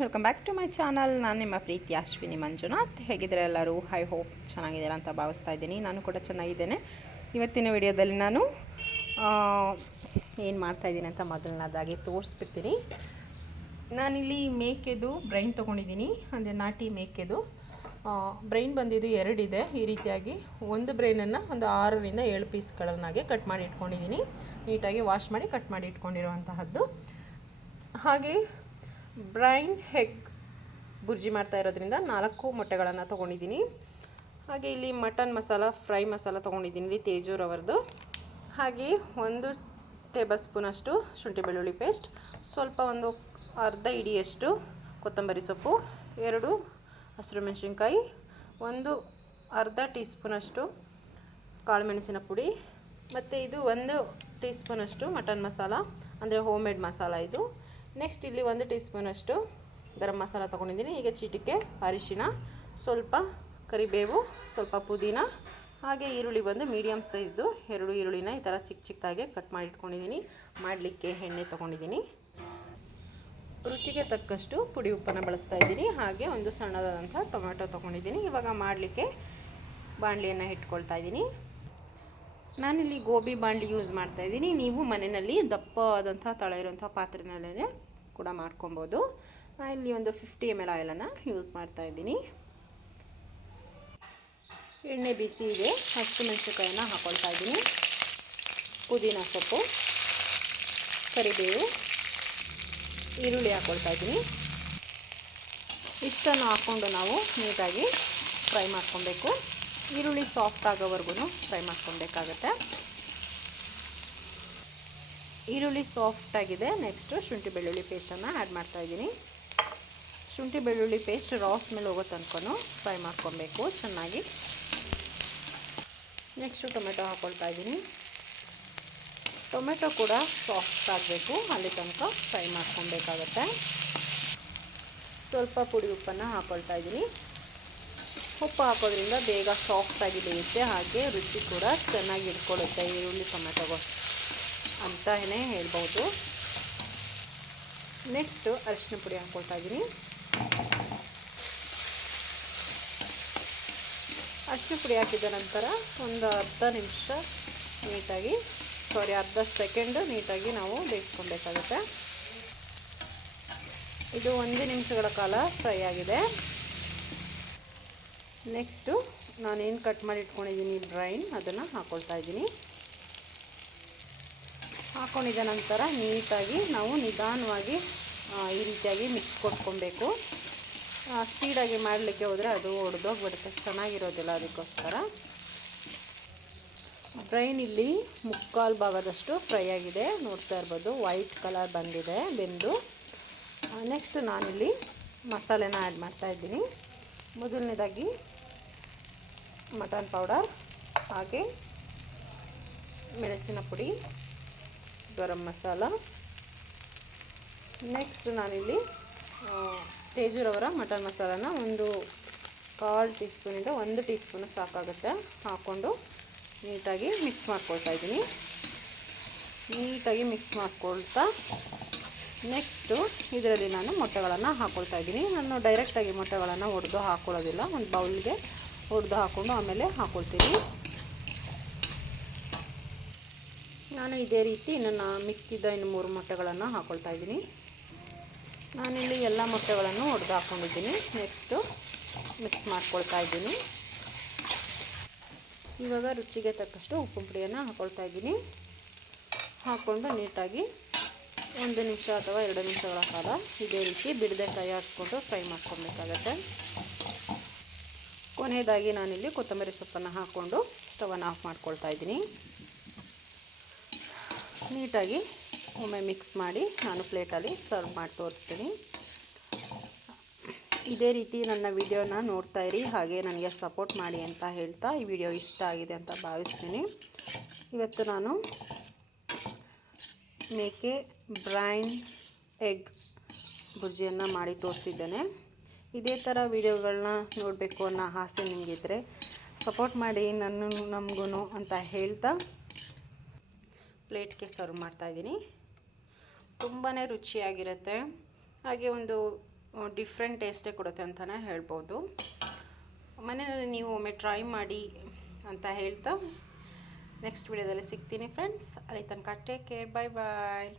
Welcome back to my channel. ನಾನು ನಿಮ್ಮ ಪ್ರೀತಿ ಅಶ್ವಿನಿ ಮಂಜುನಾಥ್. ಹೇಗಿದ್ದಾರೆ ಎಲ್ಲರೂ? ಐ ಹೋಪ್ ಚೆನ್ನಾಗಿದ್ದೀರಾ ಅಂತ ಭಾವಿಸ್ತಾ ಇದ್ದೀನಿ. ನಾನು ಕೂಡ ಚೆನ್ನಾಗಿದ್ದೇನೆ. ಇವತ್ತಿನ ವಿಡಿಯೋದಲ್ಲಿ ನಾನು ಏನು ಮಾಡ್ತಾಯಿದ್ದೀನಿ ಅಂತ ಮೊದಲನೇದಾಗಿ ತೋರಿಸ್ಬಿಡ್ತೀನಿ. ನಾನಿಲ್ಲಿ ಮೇಕೆದು ಬ್ರೈನ್ ತೊಗೊಂಡಿದ್ದೀನಿ, ಅಂದರೆ ನಾಟಿ ಮೇಕೆದು ಬ್ರೈನ್ ಬಂದಿದ್ದು 2 ಇದೆ. ಈ ರೀತಿಯಾಗಿ ಒಂದು ಬ್ರೈನನ್ನು ಒಂದು 6ರಿಂದ 7 ಪೀಸ್ಗಳನ್ನಾಗಿ ಕಟ್ ಮಾಡಿ ಇಟ್ಕೊಂಡಿದ್ದೀನಿ. ನೀಟಾಗಿ ವಾಶ್ ಮಾಡಿ ಕಟ್ ಮಾಡಿ ಇಟ್ಕೊಂಡಿರುವಂತಹದ್ದು. ಹಾಗೆ ಬ್ರೈನ್ ಎಗ್ ಬುರ್ಜಿ ಮಾಡ್ತಾ ಇರೋದ್ರಿಂದ 4 ಮೊಟ್ಟೆಗಳನ್ನು ತೊಗೊಂಡಿದ್ದೀನಿ. ಹಾಗೆ ಇಲ್ಲಿ ಮಟನ್ ಮಸಾಲ, ಫ್ರೈ ಮಸಾಲ ತೊಗೊಂಡಿದ್ದೀನಿ, ಇಲ್ಲಿ ತೇಜೂರವರದು. ಹಾಗೆ 1 ಟೇಬಲ್ ಸ್ಪೂನಷ್ಟು ಶುಂಠಿ ಬೆಳ್ಳುಳ್ಳಿ ಪೇಸ್ಟ್, ಸ್ವಲ್ಪ ಒಂದು ಅರ್ಧ ಇಡಿಯಷ್ಟು ಕೊತ್ತಂಬರಿ ಸೊಪ್ಪು, 2 ಹಸಿರು ಮೆಣಸಿನ್ಕಾಯಿ, ಅರ್ಧ ಟೀ ಸ್ಪೂನಷ್ಟು ಕಾಳು ಮೆಣಸಿನ ಪುಡಿ, ಮತ್ತು ಇದು 1 ಟೀ ಸ್ಪೂನಷ್ಟು ಮಟನ್ ಮಸಾಲ, ಅಂದರೆ ಹೋಮ್ ಮೇಡ್ ಮಸಾಲ ಇದು. ನೆಕ್ಸ್ಟ್ ಇಲ್ಲಿ 1 ಟೀ ಸ್ಪೂನಷ್ಟು ಗರಂ ಮಸಾಲ ತೊಗೊಂಡಿದ್ದೀನಿ. ಈಗ ಚಿಟಿಕೆ ಅರಿಶಿನ, ಸ್ವಲ್ಪ ಕರಿಬೇವು, ಸ್ವಲ್ಪ ಪುದೀನ, ಹಾಗೆ ಈರುಳ್ಳಿ ಬಂದು ಮೀಡಿಯಮ್ ಸೈಜ್ದು 2 ಈರುಳ್ಳಿನ ಈ ಥರ ಚಿಕ್ಕ ಚಿಕ್ಕದಾಗಿ ಕಟ್ ಮಾಡಿ ಇಟ್ಕೊಂಡಿದ್ದೀನಿ. ಮಾಡಲಿಕ್ಕೆ ಎಣ್ಣೆ ತೊಗೊಂಡಿದ್ದೀನಿ. ರುಚಿಗೆ ತಕ್ಕಷ್ಟು ಪುಡಿ ಉಪ್ಪನ್ನು ಬಳಸ್ತಾ ಇದ್ದೀನಿ. ಹಾಗೆ ಒಂದು ಸಣ್ಣದಾದಂಥ ಟೊಮೆಟೊ ತೊಗೊಂಡಿದ್ದೀನಿ. ಇವಾಗ ಮಾಡಲಿಕ್ಕೆ ಬಾಣಲಿಯನ್ನು ಇಟ್ಕೊಳ್ತಾ ಇದ್ದೀನಿ. ನಾನಿಲ್ಲಿ ಗೋಬಿ ಬಾಣಲಿ ಯೂಸ್ ಮಾಡ್ತಾಯಿದ್ದೀನಿ. ನೀವು ಮನೆಯಲ್ಲಿ ದಪ್ಪವಾದಂಥ ತಳ ಇರುವಂಥ ಪಾತ್ರೆನಲ್ಲೇ ಕೂಡ ಮಾಡ್ಕೊಬೋದು. ಇಲ್ಲಿ ಒಂದು 50 ml ಆಯಿಲನ್ನು ಯೂಸ್ ಮಾಡ್ತಾಯಿದ್ದೀನಿ. ಎಣ್ಣೆ ಬಿಸಿ ಇದೆ. ಹಸಿಮೆಣಸಿನಕಾಯನ್ನು ಹಾಕ್ಕೊಳ್ತಾ ಇದ್ದೀನಿ. ಪುದೀನ ಸೊಪ್ಪು, ಕರಿಬೇವು, ಈರುಳ್ಳಿ ಹಾಕ್ಕೊಳ್ತಾ ಇದ್ದೀನಿ. ಇಷ್ಟನ್ನು ಹಾಕ್ಕೊಂಡು ನಾವು ನೀಟಾಗಿ ಫ್ರೈ ಮಾಡ್ಕೊಬೇಕು. ಈರುಳ್ಳಿ ಸಾಫ್ಟ್ ಆಗೋವರೆಗೂ ಫ್ರೈ ಮಾಡ್ಕೊಬೇಕಾಗತ್ತೆ. ಈರುಳ್ಳಿ ಸಾಫ್ಟ್ ಆಗಿದೆ. ನೆಕ್ಸ್ಟು ಶುಂಠಿ ಬೆಳ್ಳುಳ್ಳಿ ಪೇಸ್ಟನ್ನು ಆ್ಯಡ್ ಮಾಡ್ತಾಯಿದ್ದೀನಿ. ಶುಂಠಿ ಬೆಳ್ಳುಳ್ಳಿ ಪೇಸ್ಟ್ ರಾ ಸ್ಮೆಲ್ ಹೋಗೋ ತನಕ ಫ್ರೈ ಮಾಡ್ಕೊಬೇಕು ಚೆನ್ನಾಗಿ. ನೆಕ್ಸ್ಟು ಟೊಮೆಟೊ ಹಾಕ್ಕೊಳ್ತಾ ಇದ್ದೀನಿ. ಟೊಮೆಟೊ ಕೂಡ ಸಾಫ್ಟ್ ಆಗಬೇಕು, ಅಲ್ಲಿ ತನಕ ಫ್ರೈ ಮಾಡ್ಕೊಬೇಕಾಗತ್ತೆ. ಸ್ವಲ್ಪ ಪುಡಿ ಉಪ್ಪನ್ನು ಹಾಕ್ಕೊಳ್ತಾ ಇದ್ದೀನಿ. ಉಪ್ಪು ಹಾಕೋದ್ರಿಂದ ಬೇಗ ಸಾಫ್ಟಾಗಿ ಬೇಯುತ್ತೆ, ಹಾಗೆ ರುಚಿ ಕೂಡ ಚೆನ್ನಾಗಿ ಇಟ್ಕೊಳ್ಳುತ್ತೆ ಈರುಳ್ಳಿ ಟೊಮೆಟೊಗೂ ಅಂತಲೇ ಹೇಳ್ಬೋದು. ನೆಕ್ಸ್ಟು ಅರಿಶಿನ ಪುಡಿ ಹಾಕ್ಕೊಳ್ತಾ ಇದ್ದೀನಿ. ಅರಿಶಿನ ಪುಡಿ ಹಾಕಿದ ನಂತರ ಒಂದು ಅರ್ಧ ಸೆಕೆಂಡ್ ನೀಟಾಗಿ ನಾವು ಬೇಯಿಸ್ಕೊಬೇಕಾಗುತ್ತೆ. ಇದು 1 ನಿಮಿಷಗಳ ಕಾಲ ಫ್ರೈ ಆಗಿದೆ. ನೆಕ್ಸ್ಟು ನಾನೇನು ಕಟ್ ಮಾಡಿ ಇಟ್ಕೊಂಡಿದ್ದೀನಿ ಬ್ರೈನ್, ಅದನ್ನು ಹಾಕ್ಕೊಳ್ತಾ ಇದ್ದೀನಿ. ಹಾಕ್ಕೊಂಡಿದ್ದ ನಂತರ ನೀಟಾಗಿ ನಾವು ನಿಧಾನವಾಗಿ ಈ ರೀತಿಯಾಗಿ ಮಿಕ್ಸ್ ಕೊಟ್ಕೊಬೇಕು. ಸ್ಪೀಡಾಗಿ ಮಾಡಲಿಕ್ಕೆ ಹೋದರೆ ಅದು ಒಡೆದೋಗ್ಬಿಡುತ್ತೆ, ಚೆನ್ನಾಗಿರೋದಿಲ್ಲ. ಅದಕ್ಕೋಸ್ಕರ ಬ್ರೈನ್ ಇಲ್ಲಿ 3/4 ಭಾಗದಷ್ಟು ಫ್ರೈ ಆಗಿದೆ, ನೋಡ್ತಾ ಇರ್ಬೋದು. ವೈಟ್ ಕಲರ್ ಬಂದಿದೆ ಬೆಂದು. ನೆಕ್ಸ್ಟ್ ನಾನಿಲ್ಲಿ ಮಸಾಲೆನ ಆ್ಯಡ್ ಮಾಡ್ತಾಯಿದ್ದೀನಿ. ಮೊದಲನೇದಾಗಿ ಮಟನ್ ಪೌಡರ್, ಹಾಗೆ ಮೆಣಸಿನ ಪುಡಿ, ಗರಂ ಮಸಾಲ. ನೆಕ್ಸ್ಟ್ ನಾನಿಲ್ಲಿ ತೇಜೂರವರ ಮಟನ್ ಮಸಾಲಾನ 1/4 ಟೀ ಸ್ಪೂನಿಂದ 1 ಟೀ ಸ್ಪೂನು ಸಾಕಾಗುತ್ತೆ ಹಾಕ್ಕೊಂಡು ನೀಟಾಗಿ ಮಿಕ್ಸ್ ಮಾಡ್ಕೊಳ್ತಾ ಇದ್ದೀನಿ. ನೀಟಾಗಿ ಮಿಕ್ಸ್ ಮಾಡ್ಕೊಳ್ತಾ ನೆಕ್ಸ್ಟು ಇದರಲ್ಲಿ ನಾನು ಮೊಟ್ಟೆಗಳನ್ನು ಹಾಕ್ಕೊಳ್ತಾ ಇದ್ದೀನಿ. ನಾನು ಡೈರೆಕ್ಟಾಗಿ ಮೊಟ್ಟೆಗಳನ್ನು ಒಡೆದು ಹಾಕ್ಕೊಳ್ಳೋದಿಲ್ಲ, ಒಂದು ಬೌಲ್ಗೆ ಒಡೆದು ಹಾಕ್ಕೊಂಡು ಆಮೇಲೆ ಹಾಕ್ಕೊಳ್ತೀನಿ. ನಾನು ಇದೇ ರೀತಿ ಮಿಕ್ಕಿದ 3 ಮೊಟ್ಟೆಗಳನ್ನು ಹಾಕ್ಕೊಳ್ತಾ ಇದ್ದೀನಿ. ನಾನಿಲ್ಲಿ ಎಲ್ಲ ಮೊಟ್ಟೆಗಳನ್ನು ಒಡೆದು ಹಾಕ್ಕೊಂಡಿದ್ದೀನಿ. ನೆಕ್ಸ್ಟು ಮಿಕ್ಸ್ ಮಾಡ್ಕೊಳ್ತಾ ಇದ್ದೀನಿ. ಇವಾಗ ರುಚಿಗೆ ತಕ್ಕಷ್ಟು ಉಪ್ಪು ಪುಡಿಯನ್ನು ಹಾಕ್ಕೊಳ್ತಾ ಇದ್ದೀನಿ. ಹಾಕ್ಕೊಂಡು ನೀಟಾಗಿ 1 ನಿಮಿಷ ಅಥವಾ 2 ನಿಮಿಷಗಳ ಕಾಲ ಇದೇ ರೀತಿ ಬಿಡದೆ ಕೈ ಆಡಿಸ್ಕೊಂಡು ಫ್ರೈ ಮಾಡ್ಕೊಬೇಕಾಗತ್ತೆ. ಕೊನೆಯದಾಗಿ ನಾನಿಲ್ಲಿ ಕೊತ್ತಂಬರಿ ಸೊಪ್ಪನ್ನು ಹಾಕ್ಕೊಂಡು ಸ್ಟವನ್ನು ಆಫ್ ಮಾಡ್ಕೊಳ್ತಾ ಇದ್ದೀನಿ. ನೀಟಾಗಿ ಒಮ್ಮೆ ಮಿಕ್ಸ್ ಮಾಡಿ ನಾನು ಪ್ಲೇಟಲ್ಲಿ ಸರ್ವ್ ಮಾಡಿ ತೋರಿಸ್ತೀನಿ. ಇದೇ ರೀತಿ ನನ್ನ ವಿಡಿಯೋನ ನೋಡ್ತಾ ಇರಿ, ಹಾಗೆ ನನಗೆ ಸಪೋರ್ಟ್ ಮಾಡಿ ಅಂತ ಹೇಳ್ತಾ ಈ ವಿಡಿಯೋ ಇಷ್ಟ ಆಗಿದೆ ಅಂತ ಭಾವಿಸ್ತೀನಿ. ಇವತ್ತು ನಾನು ಮೇಕೆ ಬ್ರೈನ್ ಎಗ್ ಬುರ್ಜಿಯನ್ನು ಮಾಡಿ ತೋರಿಸಿದ್ದೇನೆ. ಇದೇ ಥರ ವಿಡಿಯೋಗಳನ್ನ ನೋಡಬೇಕು ಅನ್ನೋ ಆಸೆ ನಿಮಗಿದ್ರೆ ಸಪೋರ್ಟ್ ಮಾಡಿ ನಮಗೂ ಅಂತ ಹೇಳ್ತಾ ಪ್ಲೇಟ್ಗೆ ಸರ್ವ್ ಮಾಡ್ತಾಯಿದ್ದೀನಿ. ತುಂಬಾ ರುಚಿಯಾಗಿರುತ್ತೆ. ಹಾಗೆ ಒಂದು ಡಿಫ್ರೆಂಟ್ ಟೇಸ್ಟೇ ಕೊಡುತ್ತೆ ಅಂತಲೇ ಹೇಳ್ಬೋದು. ಮನೆಯಲ್ಲಿ ನೀವು ಒಮ್ಮೆ ಟ್ರೈ ಮಾಡಿ ಅಂತ ಹೇಳ್ತಾ ನೆಕ್ಸ್ಟ್ ವಿಡಿಯೋದಲ್ಲಿ ಸಿಗ್ತೀನಿ ಫ್ರೆಂಡ್ಸ್. ಅಲ್ಲಿ ತನಕ ಟೇಕ್ ಕೇರ್, ಬಾಯ್ ಬಾಯ್.